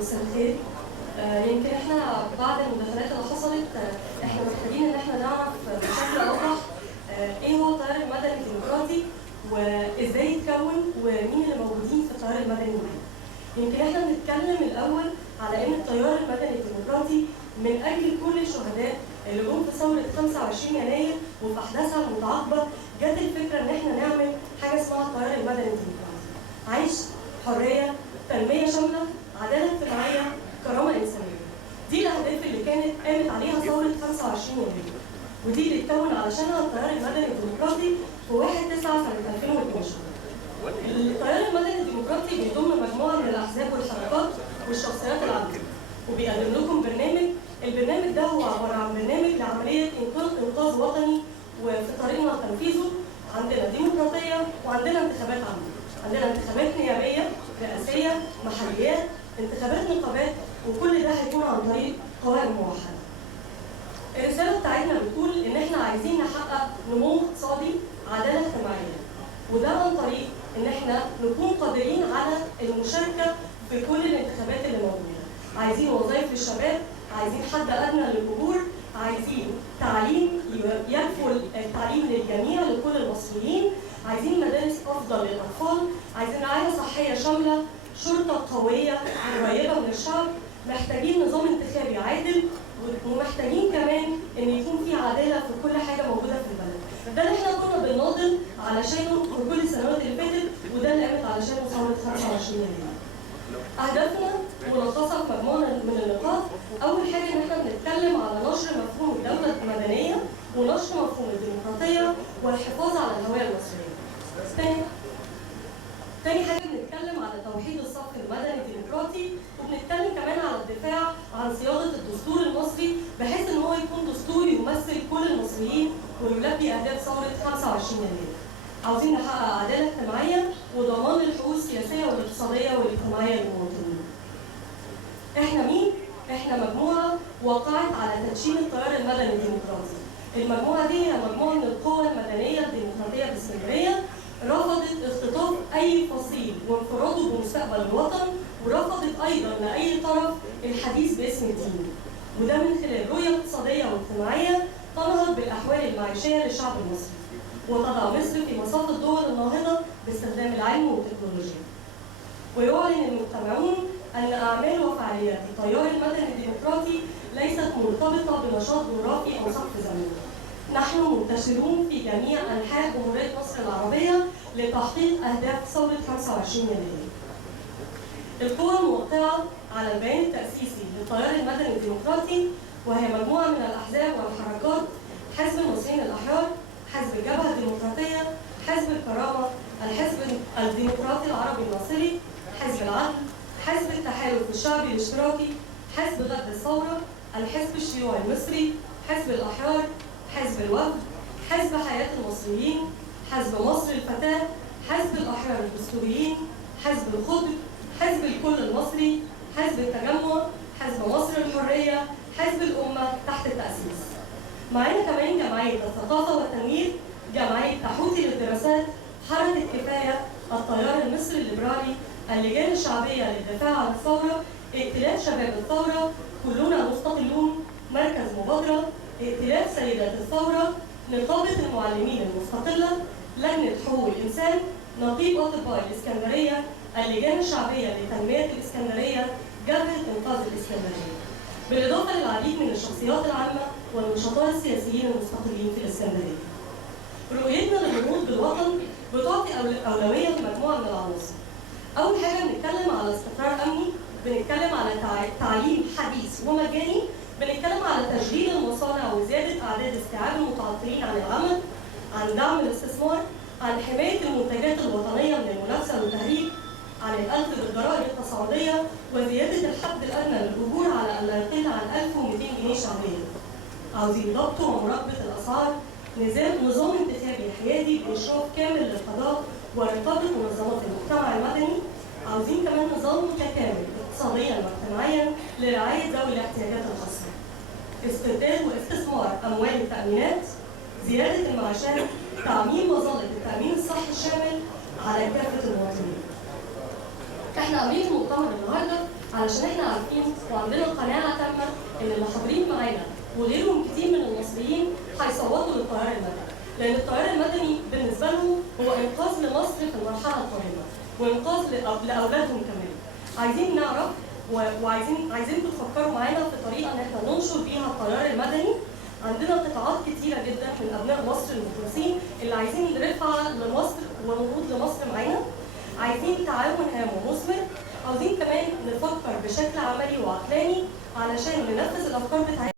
مساء الخير. يمكن احنا بعد المداخلات اللي حصلت احنا محتاجين ان احنا نعرف بشكل اوضح ايه هو التيار المدني الديمقراطي وازاي يتكون ومين اللي موجودين في التيار المدني معانا. يمكن احنا بنتكلم الاول على ان التيار المدني الديمقراطي من اجل كل الشهداء اللي جم في ثوره 25 يناير وفي احداثها المتعاقبه جت الفكره ان احنا نعمل حاجه اسمها التيار المدني الديمقراطي. عيش، حريه، تنميه شامله، عداله اجتماعيه، كرامه انسانيه. دي الاهداف اللي كانت قامت عليها ثوره 25 يناير. ودي اللي اتكون علشانها التيار المدني الديمقراطي في 1/9 سنه 2012. التيار المدني الديمقراطي بيضم مجموعه من الاحزاب والحركات والشخصيات العامه، وبيقدم لكم برنامج. البرنامج ده هو عباره عن برنامج لعمليه انقاذ وطني، وفي طريقنا لتنفيذه عندنا ديمقراطيه وعندنا انتخابات عامه. عندنا انتخابات نيابيه، رئاسيه، محليات، انتخابات نقابات، وكل ده هيكون عن طريق قوائم موحده. الرساله بتاعتنا بتقول ان احنا عايزين نحقق نمو اقتصادي، عداله اجتماعيه، وده عن طريق ان احنا نكون قادرين على المشاركه في كل الانتخابات اللي موجوده. عايزين وظائف للشباب، عايزين حد ادنى للاجور، عايزين تعليم يكفل التعليم للجميع لكل المصريين، عايزين مدارس افضل للاطفال، عايزين رعايه صحيه شامله، شرطه قويه قريبه من الشعب، محتاجين نظام انتخابي عادل، ومحتاجين كمان ان يكون في عداله في كل حاجه موجوده في البلد. ده اللي احنا كنا بنناضل علشانه في كل السنوات اللي فاتت، وده اللي قامت علشانه ثوره 25 يناير. اهدافنا ملخصه في مجموعه من النقاط. اول حاجه ان احنا بنتكلم على نشر مفهوم الدوله المدنيه ونشر مفهوم الديمقراطيه والحفاظ على الهويه المصريه. تاني حاجه بنتكلم على توحيد الصف المدني الديمقراطي، وبنتكلم كمان على الدفاع عن صياغه الدستور المصري بحيث ان هو يكون دستور يمثل كل المصريين ويلبي اهداف ثوره 25 يناير. عاوزين نحقق عداله اجتماعيه وضمان الحقوق السياسيه والاقتصاديه والاجتماعيه للمواطنين. احنا مين؟ احنا مجموعه وقعت على تدشين التيار المدني الديمقراطي. المجموعه دي هي مجموعه من القوى المدنيه الديمقراطيه باسكندريه، رفضت اختطاف اي فصيل وانفراده بمستقبل الوطن، ورفضت ايضا لاي طرف الحديث باسم الدين، وده من خلال رؤيه اقتصاديه واجتماعيه تنهض بالاحوال المعيشيه للشعب المصري، وتضع مصر في مصاف الدول الناهضه باستخدام العلم والتكنولوجيا. ويعلن المجتمعون ان اعمال وفعاليات التيار المدني الديمقراطي ليست مرتبطه بنشاط جغرافي او سقف زمني. نحن منتشرون في جميع انحاء جمهوريه مصر العربيه لتحقيق اهداف ثوره 25 يناير. القوى الموقعه على البيان التاسيسي للتيار المدني الديمقراطي وهي مجموعه من الاحزاب والحركات: حزب المصريين الاحرار، حزب الجبهه الديمقراطيه، حزب الكرامه، الحزب الديمقراطي العربي المصري، حزب العدل، حزب التحالف الشعبي الاشتراكي، حزب غد الثوره، الحزب الشيوعي المصري، حزب الاحرار، حزب الوفد، حزب حياه المصريين، حزب مصر الفتاه، حزب الاحرار الدستوريين، حزب الخضر، حزب الكل المصري، حزب التجمع، حزب مصر الحريه، حزب الامه تحت التاسيس. معانا كمان جمعيه الثقافه والتنوير، جمعيه تحوتي للدراسات، حركه كفايه، التيار المصري الليبرالي، اللجان الشعبيه للدفاع عن الثوره، ائتلاف شباب الثوره، كلنا مستقلون، مركز مبادره، ائتلاف سيدات الثوره، نقابه المعلمين المستقله، لجنه حقوق الانسان، نقيب اطباء الاسكندريه، اللجان الشعبيه لتنميه الاسكندريه، جبهه انقاذ الاسكندريه، بالاضافه للعديد من الشخصيات العامه والنشطاء السياسيين المستقلين في الاسكندريه. رؤيتنا للنهوض بالوطن بتعطي اولويه لمجموعه من العناصر. اول حاجه بنتكلم على استقرار امني، بنتكلم على تعليم حديث ومجاني، بنتكلم على تشغيل المصانع وزياده اعداد استيعاب المتعطلين عن العمل، عن دعم الاستثمار، عن حمايه المنتجات الوطنيه من المنافسه والتهريب، عن الاخذ بالضرائب التصاعديه، وزياده الحد الادنى للاجور على الا يقل عن 1200 جنيه شهريا. عاوزين ضبط ومراقبه الاسعار، نظام انتخابي حيادي باشراف كامل للقضاء ورقابه منظمات المجتمع المدني. عاوزين كمان نظام متكامل اقتصاديا واجتماعيا لرعايه ذوي الاحتياجات الخاصه. استرداد واستثمار اموال التامينات، زياده المعاشات، تعميم مظله التامين الصحي الشامل على كافه المواطنين. احنا عاملين المؤتمر النهارده علشان احنا عارفين وعندنا قناعه تامه ان اللي حاضرين معانا وغيرهم كتير من المصريين هيصوتوا للتيار المدني، لان التيار المدني بالنسبه لهم هو انقاذ لمصر في المرحله القادمه وانقاذ لاولادهم كمان. عايزين نعرف وعايزينكم تفكروا معانا في طريقه ان احنا ننشر بيها التيار المدني. عندنا قطاعات كتيره جدا من ابناء مصر المخلصين اللي عايزين رفعه لمصر ونهوض لمصر معانا. عايزين تعاون هام ومثمر، عاوزين كمان نفكر بشكل عملي وعقلاني علشان ننفذ الافكار بتاعتنا.